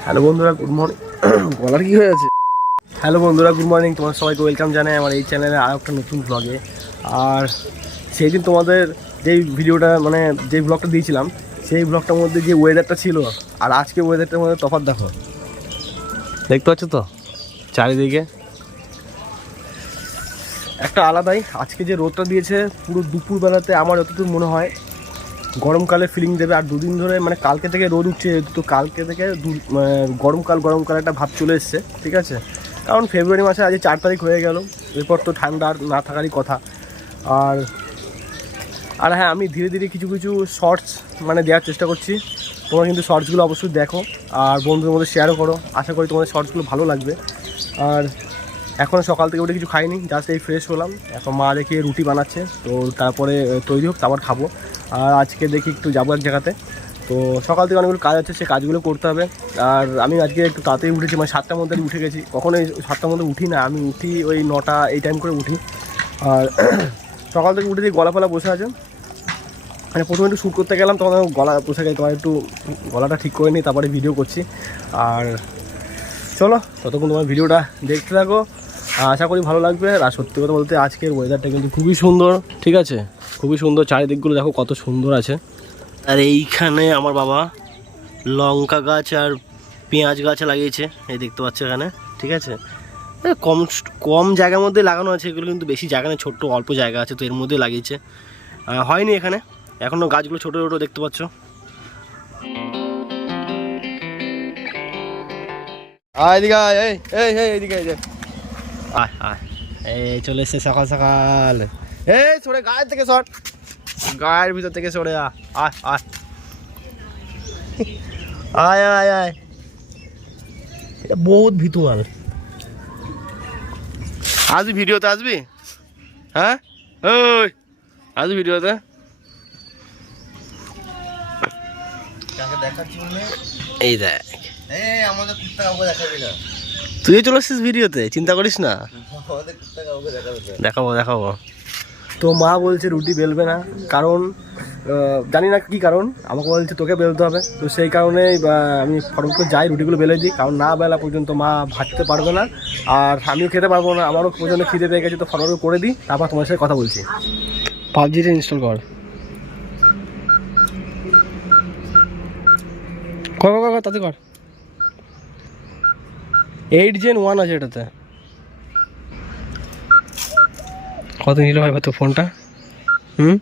Hello বন্ধুরা good morning বলার কি হয়ে আছে হ্যালো বন্ধুরা গুড মর্নিং তোমার সবাইকে ওয়েলকাম জানাই আমার এই চ্যানেলে আর একটা নতুন ব্লগে আর সেই দিন তোমাদের যেই ভিডিওটা মানে যে ব্লগটা দিয়েছিলাম সেই ব্লগটার মধ্যে যে ওয়েদারটা ছিল আর আজকে ওয়েদারটার মধ্যে তফাৎ দেখো। দেখতে পাচ্ছ তো? চারিদিকে। একটা আলাদাই আজকে যে রোদটা দিয়েছে পুরো দুপুরবেলাতে আমার যতদূর মনে হয় গরমকালে ফিলিং দেবে। আর দুদিন ধরে মানে কালকে থেকে রোদ উঠছে তো কালকে থেকে মানে গরমকাল গরমকাল একটা ভাব চলে এসছে, ঠিক আছে? কারণ ফেব্রুয়ারি মাসে আজ চার তারিখ হয়ে গেল, এরপর তো ঠান্ডা না থাকারই কথা। আর আর হ্যাঁ আমি ধীরে ধীরে কিছু কিছু শর্টস মানে দেওয়ার চেষ্টা করছি। তোমরা কিন্তু শর্টসগুলো অবশ্যই দেখো আর বন্ধুদের মধ্যে শেয়ারও করো। আশা করি তোমাদের শর্টসগুলো ভালো লাগবে। আর এখনও সকাল থেকে উঠে কিছু খাইনি জাস্ট এই ফ্রেশ হলাম। এখন মা দেখি রুটি বানাচ্ছে, তো তারপরে তৈরি হোক, তারপর খাব। আর আজকে দেখি একটু যাব এক জায়গাতে। তো সকাল থেকে অনেকগুলো কাজ আছে সেই কাজগুলো করতে হবে। আর আমি আজকে একটু তাড়াতাড়ি উঠেছি মানে সাতটার মধ্যে উঠে গেছি। কখনো এই সাতটার মধ্যে উঠি না, আমি উঠি ওই নটা, এই টাইম করে উঠি। আর সকাল থেকে উঠে দিয়ে গলা ফলা বসে আছে মানে প্রথমে একটু শ্যুট করতে গেলাম, তখন গলা বসে গেছে তোমার একটু গলাটা ঠিক করে নিই, তারপরে ভিডিও করছি। আর চলো, ততক্ষণ তোমার ভিডিওটা দেখতে থাকো। আশা করি ভালো লাগবে। আর সত্যি কথা বলতে, আজকের ওয়েদারটা কিন্তু খুবই সুন্দর, ঠিক আছে? খুবই সুন্দর চারিদিকগুলো দেখো কত সুন্দর আছে। আর এইখানে আমার বাবা লঙ্কা গাছ আর পেঁয়াজ গাছ লাগিয়েছে এই দেখতে পাচ্ছ এখানে ঠিক আছে? কম কম জায়গার মধ্যে লাগানো আছে এগুলো কিন্তু বেশি জায়গা নেই ছোট্ট অল্প জায়গা আছে তো এর মধ্যে লাগিয়েছে। হয়নি এখানে এখনও গাছগুলো ছোটো ছোটো দেখতে পাচ্ছ। আয় এদিকে এই এই এই এদিকে আয় আয় এই চলে এসছে সকাল সকাল। এই সরে গায়ের থেকে সর। গায়ের ভিতর থেকে সরে আ আয় আয়। আয় আয় আয়। এটা বহুত ভিতু মাল আসবি ভিডিওতে আসবি? হ্যাঁ? ওই আসবি ভিডিওতে। এই দেখ। এই না। তুই চলে আসছিস ভিডিওতে চিন্তা করিস না। দেখাবো দেখাবো। তো মা বলছে রুটি বেলবে না। কারণ জানি না কি কারণ আমাকে বলছে তোকে বেলতে হবে। তো সেই কারণে আমি ফটক করে যাই রুটিগুলো বেলে দিই। কারণ না বেলা পর্যন্ত মা ভাজতে পারবে না। আর আমিও খেতে পারব না আমারও পর্যন্ত খিদে পেয়ে গেছে তো ফটক করে দিই। তারপর তোমার সাথে কথা বলছি। পাবজিটা ইনস্টল কর। কর তাতে কর। এইট জেন ওয়ান আছে এটাতে। কত নিল ভাই তো ফোনটা? হুম?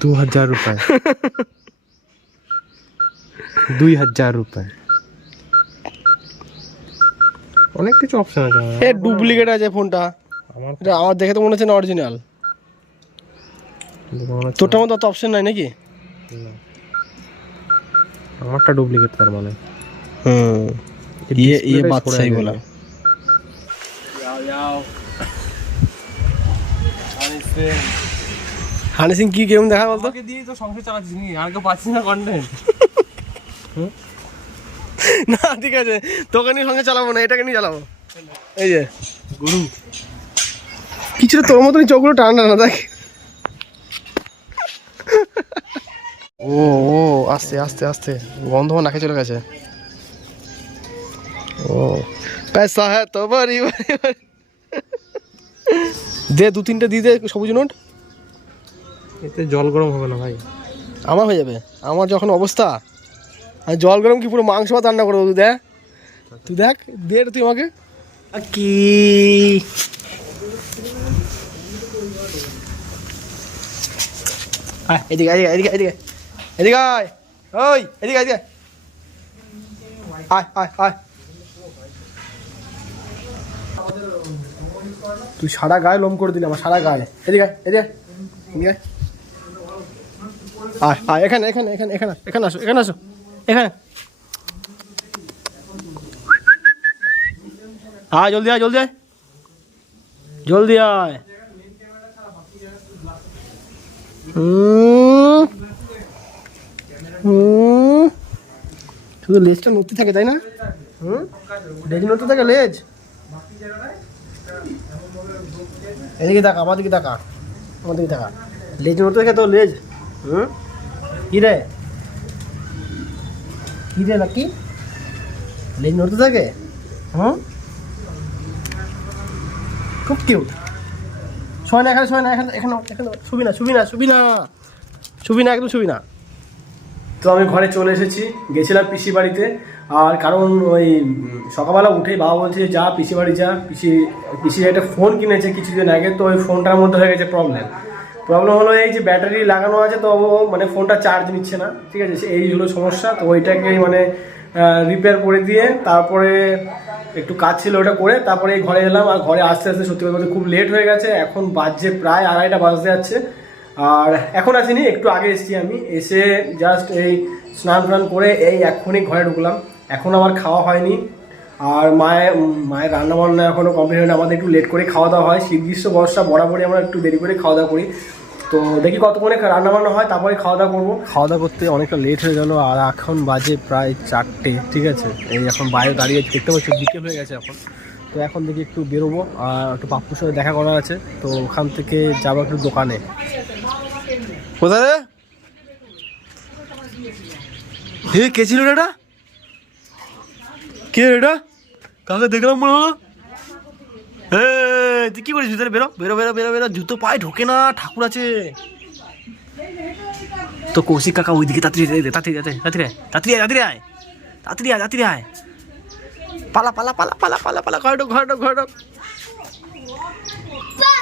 দু হাজার রুপায়। দুই হাজার রুপায়। অনেক কিছু অপশন আছে এ ডুপ্লিকেট আছে ফোনটা। আমার আমার দেখে তো মনে হচ্ছে না অরিজিনাল তোরটার মতো অত অপশন নাই নাকি? আমারটা ডুপ্লিকেট তার মানে। হুম। ইয়ে ইয়ে বাদশাহী বলা। যাও যাও হানি সিং কি গেম দেখা বলতো? দিয়ে তো সংসার চালাচ্ছিস নি আর কেউ পাচ্ছিস না কন্টেন্ট না ঠিক আছে তোকে নিয়ে সঙ্গে চালাবো না এটাকে নিয়ে চালাবো। এই যে গুরু। কিছুটা তোর মতনই চোখগুলো ঠান্ডা না দেখ। ও ও আস্তে আস্তে আস্তে গন্ধ নাকে চলে গেছে। ও পয়সা হ্যাঁ বাড়ি বাড়ি বাড়ি। দে দু তিনটে দিয়ে দে সবুজ নোট। এতে জল গরম হবে না ভাই। আমার হয়ে যাবে। আমার যখন অবস্থা আর জল গরম কি পুরো মাংস ভাত রান্না করে দেবো তুই দেখ। তুই দেখ দে তুই আমাকে। কি এদিকে এদিকে এদিকে এদিকে। এদিকে ওই এদিকে এদিকে। আয় আয় আয়। তুই সারা গায়ে লোম করে দিলি, আমার সারা গায়ে। এদিকে এদিকে এদিকে আয়। আয় এখানে এখানে এখানে এখানে এখানে আসো এখানে আসো, এখানে। আয়, জলদি আয় জলদি আয়। জলদি আয়। শুধু লেজটা নড়তে থাকে, তাই না? হুম? লেজ নড়তে থাকে, লেজ? এদিকে তাকা আমার দিকে তাকা আমার দিকে তাকা লেজ নড়তে থাকে তো লেজ। হুম? কি রে? কি রে নাকি? লেজ নড়তে থাকে? হুম? খুব কিউট শোয় না, এখানে শোয় না, এখানে এখানে এখানে, শুবি না শুবি না শুবি না। শুবি না, একদম শুবি না। তো আমি ঘরে চলে এসেছি, গেছিলাম পিসি বাড়িতে, আর কারণ ওই সকালবেলা উঠেই বাবা বলছে যা পিসি বাড়ি যা। পিসি পিসি একটা ফোন কিনেছে কিছুদিন আগে, তো ওই ফোনটার মধ্যে হয়ে গেছে প্রবলেম প্রবলেম হলো এই যে ব্যাটারি লাগানো আছে, তো মানে ফোনটা চার্জ নিচ্ছে না, ঠিক আছে? এই হলো সমস্যা, তো ওইটাকে মানে রিপেয়ার করে দিয়ে তারপরে একটু কাজ ছিল ওটা করে, তারপরে ঘরে এলাম, আর ঘরে আসতে আসতে সত্যি কথা খুব লেট হয়ে গেছে, এখন বাজছে প্রায় আড়াইটা বাজতে যাচ্ছে। আর এখন আসিনি, একটু আগে এসেছি আমি। এসে জাস্ট এই স্নান টান করে এই এক্ষুনি ঘরে ঢুকলাম। এখন আমার খাওয়া হয়নি। আর মায়ের মায়ের রান্না বান্না এখনও কমপ্লিট হয়নি। আমাদের একটু লেট করে খাওয়া দাওয়া হয়। শীত, গ্রীষ্ম, বর্ষা, বরাবরই আমরা একটু দেরি করে খাওয়া দাওয়া করি। তো দেখি কতক্ষণে রান্না বান্না হয়, তারপরে খাওয়া দাওয়া করব। খাওয়া দাওয়া করতে অনেকটা লেট হয়ে গেল, আর এখন বাজে প্রায় চারটে, ঠিক আছে? এই এখন বাইরে দাঁড়িয়ে দেখতে পাচ্ছি, বিকেল হয়ে গেছে এখন। তো এখন দেখি একটু বেরোবো আর একটু পাপ্পুর সাথে দেখা করা আছে। তো ওখান থেকে যাব একটু দোকানে। কোথায় হে কে ছিল এটা? কে এটা? কাকে দেখলাম মনে হলো। এ, তুই কি করিস ভিতরে? বেরো বেরো বেরো বেরো বেরো। জুতো পায়ে ঢোকে না ঠাকুর আছে। তো কৌশিক কাকা ওইদিকে তাড়াতাড়ি তাড়াতাড়ি তাড়াতাড়ি তাড়াতাড়ি আয়, তাড়াতাড়ি আয় তাড়াতাড়ি আয় তাড়াতাড়ি আয়। পালা পালা পালা পালা পালা পালা ঘরে ঢোক ঘরে ঢোক ঘরে ঢোক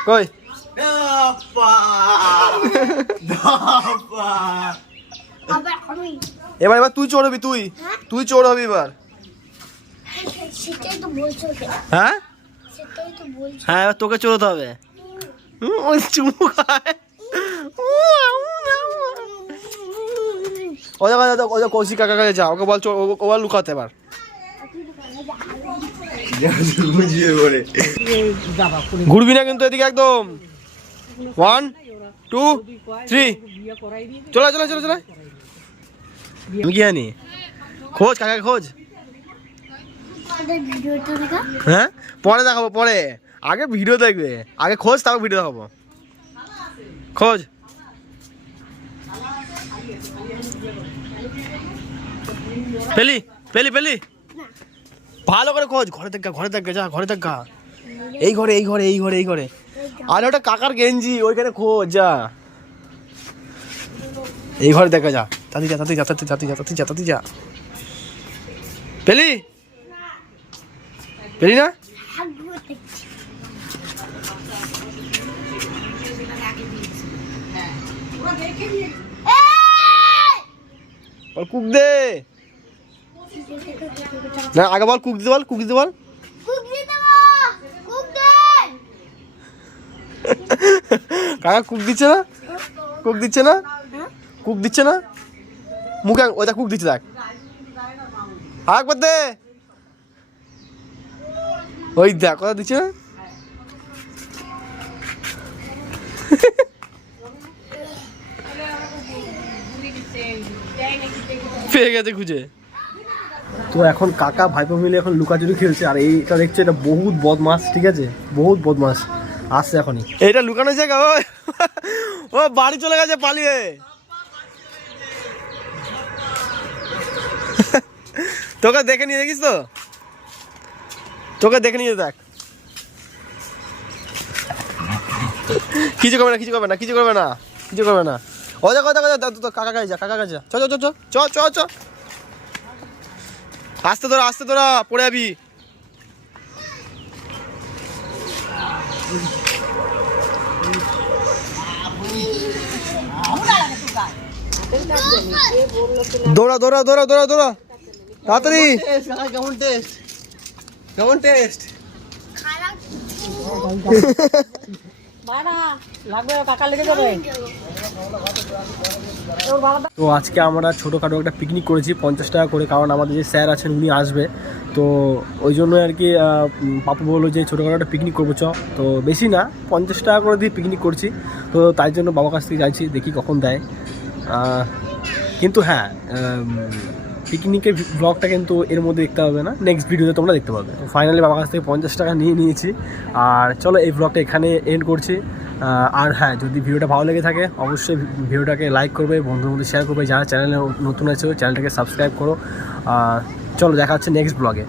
কই? এবার এবার তুই চোর হবি তুই তুই চোর হবি এবার। হ্যাঁ? হ্যাঁ এবার তোকে চোরতে হবে। ওই চুমু খায়। ও যা ও যা কৌশিক কাকা কাছে যা ওকে বল ও বল লুকাতে এবার। ঘুরবি না কিন্তু এদিকে একদম। ওয়ান টু থ্রি চলে চলে চলে চলে আমি কি জানি? খোঁজ কাকা খোঁজ। হ্যাঁ? পরে দেখাবো, পরে। আগে ভিডিও দেখবে। আগে খোঁজ, তারপর ভিডিও দেখাবো। খোঁজ। পেলি পেলি পেলি। ভালো করে খোঁজ, ঘরে দেখা ঘরে দেখা যা, ঘরে দেখা এই ঘরে এই ঘরে এই ঘরে এই ঘরে। আর ওটা কাকার গেঞ্জি, ওইখানে খোঁজ, যা। এই ঘরে দেখা যা, তাতে যা তাতে যা তাতে যা তাতে যা তাতে যা। পেলি? পেলি না? কুক দে। না আগে বল কুক দিতে বল কুক দিতে বল। কুক কুক দিচ্ছে না? কুক দিচ্ছে না? কুক দিচ্ছে না? মুখে ওইটা কুক দিচ্ছে দেখ। একবার দে। ওই দেখ কথা দিচ্ছে না? পেয়ে গেছে খুঁজে। তো এখন কাকা ভাইপো মিলে এখন লুকাচুরি খেলছে, আর এইটা দেখছে, এটা বহুত বদমাস ঠিক আছে? বহুত বদমাস আসছে এখনই। এইটা লুকানো জায়গা, ও ও, বাড়ি চলে গেছে, পালিয়ে। তোকে দেখে নিয়ে দেখিস তো? তোকে দেখে নিয়ে দেখ। কিছু করবে না, কিছু করবে না, কিছু করবে না, কিছু করবে না। ও, দেখো দেখো কাকা কাছে যা, কাকা কাছে যা। চ চ চ চ চ চ। আস্তে তোরা আস্তে তোরা পড়ে যাবি। দৌড়া দৌড়া দৌড়া দৌড়া দৌড়া তাড়াতাড়ি। কেমন টেস্ট কেমন টেস্ট খারাপ তো আজকে আমরা ছোটোখাটো একটা পিকনিক করেছি, পঞ্চাশ টাকা করে, কারণ আমাদের যে স্যার আছেন উনি আসবে। তো ওই জন্য আর কি পাপু বলল যে ছোটোখাটো একটা পিকনিক করব, চ। তো বেশি না, পঞ্চাশ টাকা করে দিয়ে পিকনিক করছি। তো তাই জন্য বাবার কাছ থেকে যাচ্ছি দেখি কখন দেয়। কিন্তু হ্যাঁ পিকনিকের ব্লগটা কিন্তু এর মধ্যে দেখতে হবে না। নেক্সট ভিডিওতে তোমরা দেখতে পাবে। ফাইনালি বাবার কাছ থেকে পঞ্চাশ টাকা নিয়ে নিয়েছি। আর চলো এই ব্লগটা এখানে এন্ড করছি। আর হ্যাঁ যদি ভিডিওটা ভালো লেগে থাকে, অবশ্যই ভিডিওটাকে লাইক করবে বন্ধুর মধ্যে শেয়ার করবে, যারা চ্যানেলে নতুন আছে চ্যানেলটাকে সাবস্ক্রাইব করো। চলো, দেখা হচ্ছে নেক্সট ব্লগে